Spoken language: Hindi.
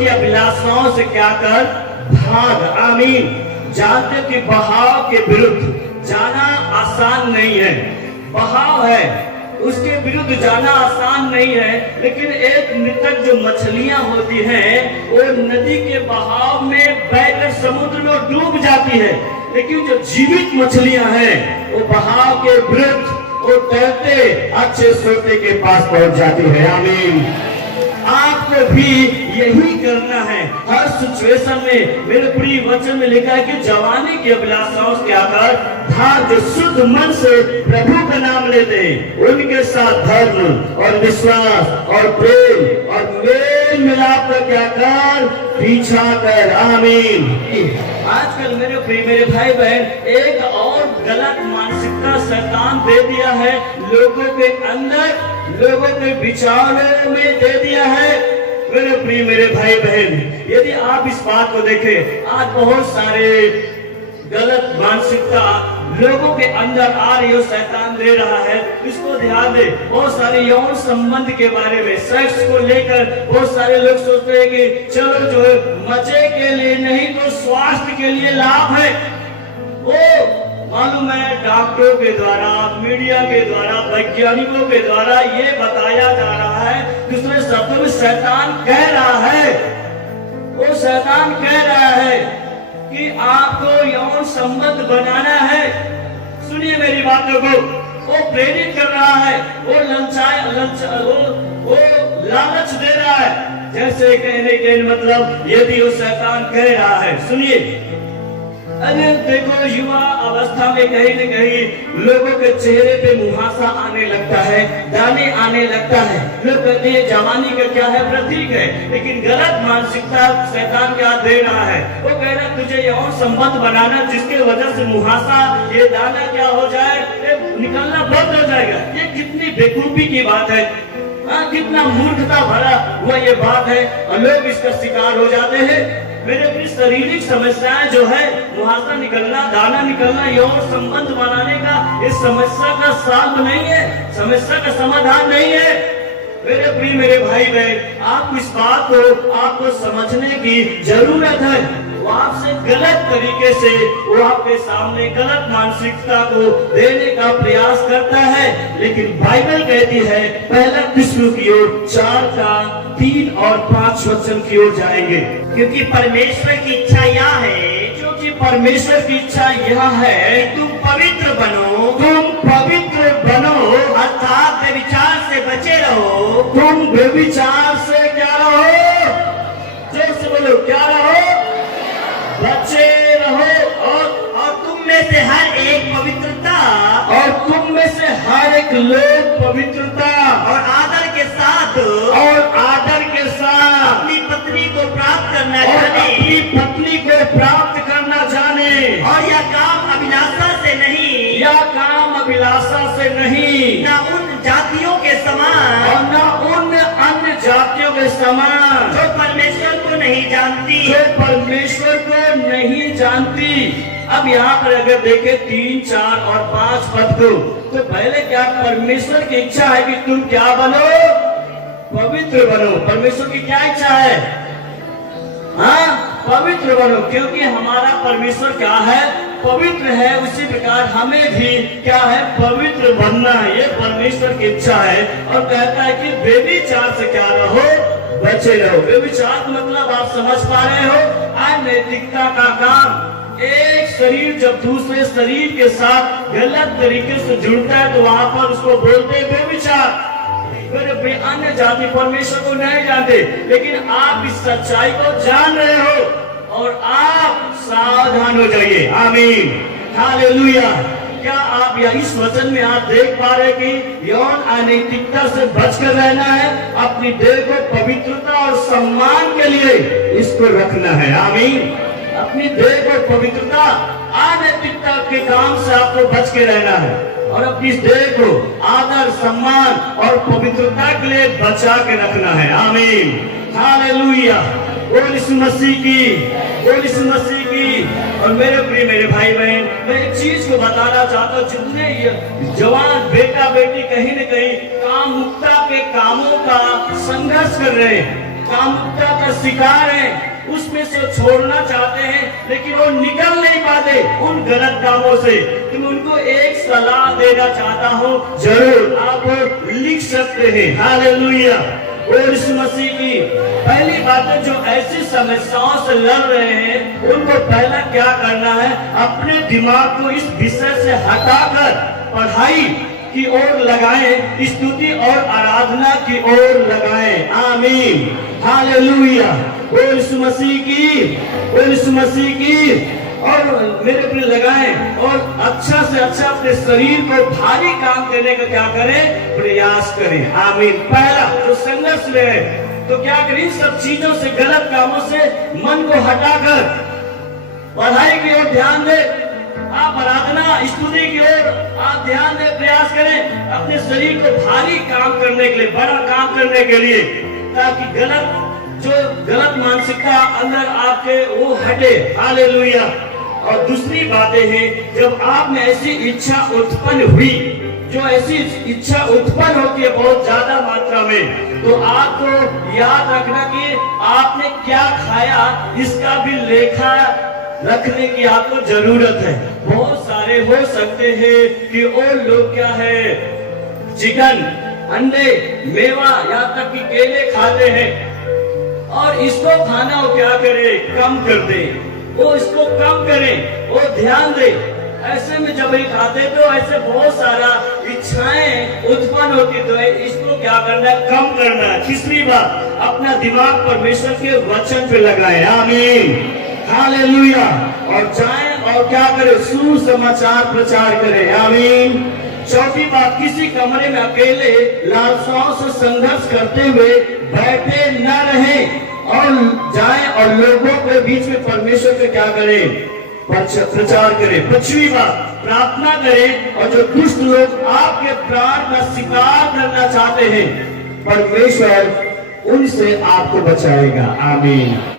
की अभिलाषाओं से क्या कर, भाग। आमीन। जानते कि बहाव के विरुद्ध जाना आसान नहीं है। बहाव है, उसके विरुद्ध जाना आसान नहीं है। लेकिन एक मृतक जो मछलियां होती हैं वो नदी के बहाव में बहकर समुद्र में डूब जाती है। लेकिन जो जीवित मछलियां हैं वो बहाव के विरुद्ध वो तैरते अच्छे सोते के पास पहुंच जाती है। आमीन। आपको भी यही करना है हर सिचुएशन में। मेरे प्रिय वचन में लिखा है कि जवानी की अभिलाषाओं से क्या कर, भाग। जो शुद्ध मन से प्रभु का नाम लेते हैं उनके साथ धर्म और विश्वास और प्रेम और मेल मिलाप का क्या कर, पीछा कर। आमीन। आजकल मेरे भाई बहन एक और गलत मानसिकता शैतान दे दिया है लोगों के अंदर, लोगों के विचारों में दे दिया है। मेरे भाई बहन, यदि आप इस बात को देखें, आज बहुत सारे गलत मानसिकता लोगों के अंदर आ रही हो, शैतान दे रहा है। इसको ध्यान दे। बहुत सारे यौन संबंध के बारे में, सेक्स को लेकर बहुत सारे लोग सोचते हैं कि चलो जो है मजे के लिए नहीं तो स्वास्थ्य के लिए लाभ है। वो मालूम है डॉक्टरों के द्वारा, मीडिया के द्वारा, वैज्ञानिकों के द्वारा ये बताया जा रहा है। दूसरे शब्दों में शैतान कह रहा है, वो शैतान कह रहा है कि आपको यौन संबंध बनाना है। सुनिए मेरी बातों को। वो प्रेरित कर रहा है, वो लालच दे रहा है। जैसे कहने के मतलब यदि वो शैतान कह रहा है, सुनिए, अरे देखो युवा अवस्था में कहीं न कहीं लोगों के चेहरे पे मुहासा आने लगता है, दाने आने लगता है। लोग कहते हैं जवानी का क्या है, प्रतीक है। लेकिन गलत मानसिकता शैतान क्या दे रहा है, वो कह रहा है तुझे यौन संबंध बनाना जिसके वजह से मुहासा, ये दाना क्या हो जाए, निकलना बंद हो जाएगा। ये कितनी बेवकूफी की बात है, कितना मूर्खता भरा हुआ ये बात है, और लोग इसका शिकार हो जाते हैं। मेरे अपनी शारीरिक समस्याएं जो है, मुहासा निकलना, दाना निकलना, यौन संबंध बनाने का, इस समस्या का साल्व नहीं है, समस्या का समाधान नहीं है। मेरे भाई बहन, आप इस बात को आपको समझने की जरूरत है। वो आपसे गलत तरीके से, वो आपके सामने गलत मानसिकता को देने का प्रयास करता है। लेकिन बाइबल कहती है, पहला तिस्सलुनीकियों की ओर 4:3 और 5 वचन की ओर जाएंगे। क्योंकि परमेश्वर की इच्छा यह है, क्योंकि परमेश्वर की इच्छा यह है तुम पवित्र बनो, तुम पवित्र बनो, अर्थात व्यभिचार से बचे रहो। तुम व्यभिचार से क्या रहो, जैसे बोलो क्या रहो, बचे रहो। और तुम में से हर एक पवित्रता, और तुम में से हर एक लोग पवित्रता और आदर के साथ, अपनी पत्नी को प्राप्त करना जाने, अपनी पत्नी को प्राप्त करना जाने। और यह काम अभिलाषा से नहीं, यह काम अभिलाषा से नहीं, न उन जातियों के समान, और न उन अन्य जातियों के समान जो परमेश्वर को नहीं जानती, जो परमेश्वर को नहीं जानती। अब यहाँ पर अगर देखें 3, 4 और 5 पद को, तो पहले क्या परमेश्वर की इच्छा है कि तुम क्या बनो, पवित्र बनो। परमेश्वर की क्या इच्छा है, हाँ, पवित्र बनो। क्योंकि हमारा परमेश्वर क्या है, पवित्र है। उसी प्रकार हमें भी क्या है, पवित्र बनना है। ये परमेश्वर की इच्छा है। और कहता है कि व्यभिचार से क्या रहो, बचे रहो। व्यभिचार मतलब आप समझ पा रहे हो, अनैतिकता का काम। एक शरीर जब दूसरे शरीर के साथ गलत तरीके से जुड़ता है तो वहां पर उसको बोलते हैं व्यभिचार। अन्य जाति परमेश्वर को नहीं जानते, लेकिन आप इस सच्चाई को जान रहे हो और आप सावधान हो जाइए। आमीन, हालेलुया। क्या आप या इस वचन में आप देख पा रहे कि यौन अनैतिकता से बचकर रहना है, अपनी देह को पवित्रता और सम्मान के लिए इसको रखना है। आमीन। अपनी देह को पवित्रता, अनैतिकता के काम से आपको बच के रहना है, और अपनी देह को आदर, सम्मान और पवित्रता के लिए बचा के रखना है। आमीन, हालेलुया। बोल यीशु मसीह की, बोल यीशु मसीह की। और मेरे भाई बहन, मैं एक चीज को बताना चाहता हूँ, जितने जवान बेटा बेटी कहीं न कहीं काम मुक्ता के कामों का संघर्ष कर रहे हैं, कामुकता का शिकार हैं, उसमें से छोड़ना चाहते हैं लेकिन वो निकल नहीं पाते उन गलत कामों से। तो मैं उनको एक सलाह देना चाहता हूँ, जरूर आप लिख सकते हैं। हालेलुया। और यीशु मसीह की पहली बात है, जो ऐसी समस्याओं से लड़ रहे हैं उनको पहला क्या करना है, अपने दिमाग को इस विषय से हटाकर पढ़ाई की ओर लगाएं, स्तुति और आराधना की ओर लगाएं। आमीन। हालेलुया। ओ यीशु मसीह की, ओ यीशु मसीह की। और मेरे प्रिय लगाएं और अच्छा से अच्छा अपने शरीर को भारी काम करने का क्या करें, प्रयास करें। आमीन। पहला जो संघर्ष में है तो क्या करें, इन सब चीजों से, गलत कामों से मन को हटाकर पढ़ाई की ओर ध्यान दें। आप आराधना स्तुति की ओर आप ध्यान दें, प्रयास करें अपने शरीर को भारी काम करने के लिए, बड़ा काम करने के लिए, ताकि गलत मानसिकता अंदर आपके वो हटे। हालेलुया। और दूसरी बातें हैं, जब आप में ऐसी इच्छा उत्पन्न हुई, जो ऐसी इच्छा उत्पन्न होती है बहुत ज्यादा मात्रा में, तो आपको याद रखना कि आपने क्या खाया, इसका भी लेखा रखने की आपको जरूरत है। बहुत सारे हो सकते हैं कि और लोग क्या है, चिकन, अंडे, मेवा, यहाँ तक कि केले खाते हैं, और इसको खाना वो क्या करे, कम कर दे, वो इसको कम करें, वो ध्यान दे। ऐसे में जब ये खाते तो ऐसे बहुत सारा इच्छाएं उत्पन्न होती, तो इसको क्या करना है, कम करना है। तीसरी बात, अपना दिमाग परमेश्वर के वचन पे लगाएं। आमीन। हालेलुया। और जाएं और क्या करें, सुसमाचार प्रचार करें। आमीन। चौथी बात, किसी कमरे में अकेले लालसाओं से संघर्ष करते हुए बैठे न रहें, और जाएं और लोगों के बीच में परमेश्वर के क्या करें, प्रचार करें। पांचवी बात, प्रार्थना करें, और जो दुष्ट लोग आपके प्राण का शिकार करना चाहते हैं, परमेश्वर उनसे आपको बचाएगा। आमीन।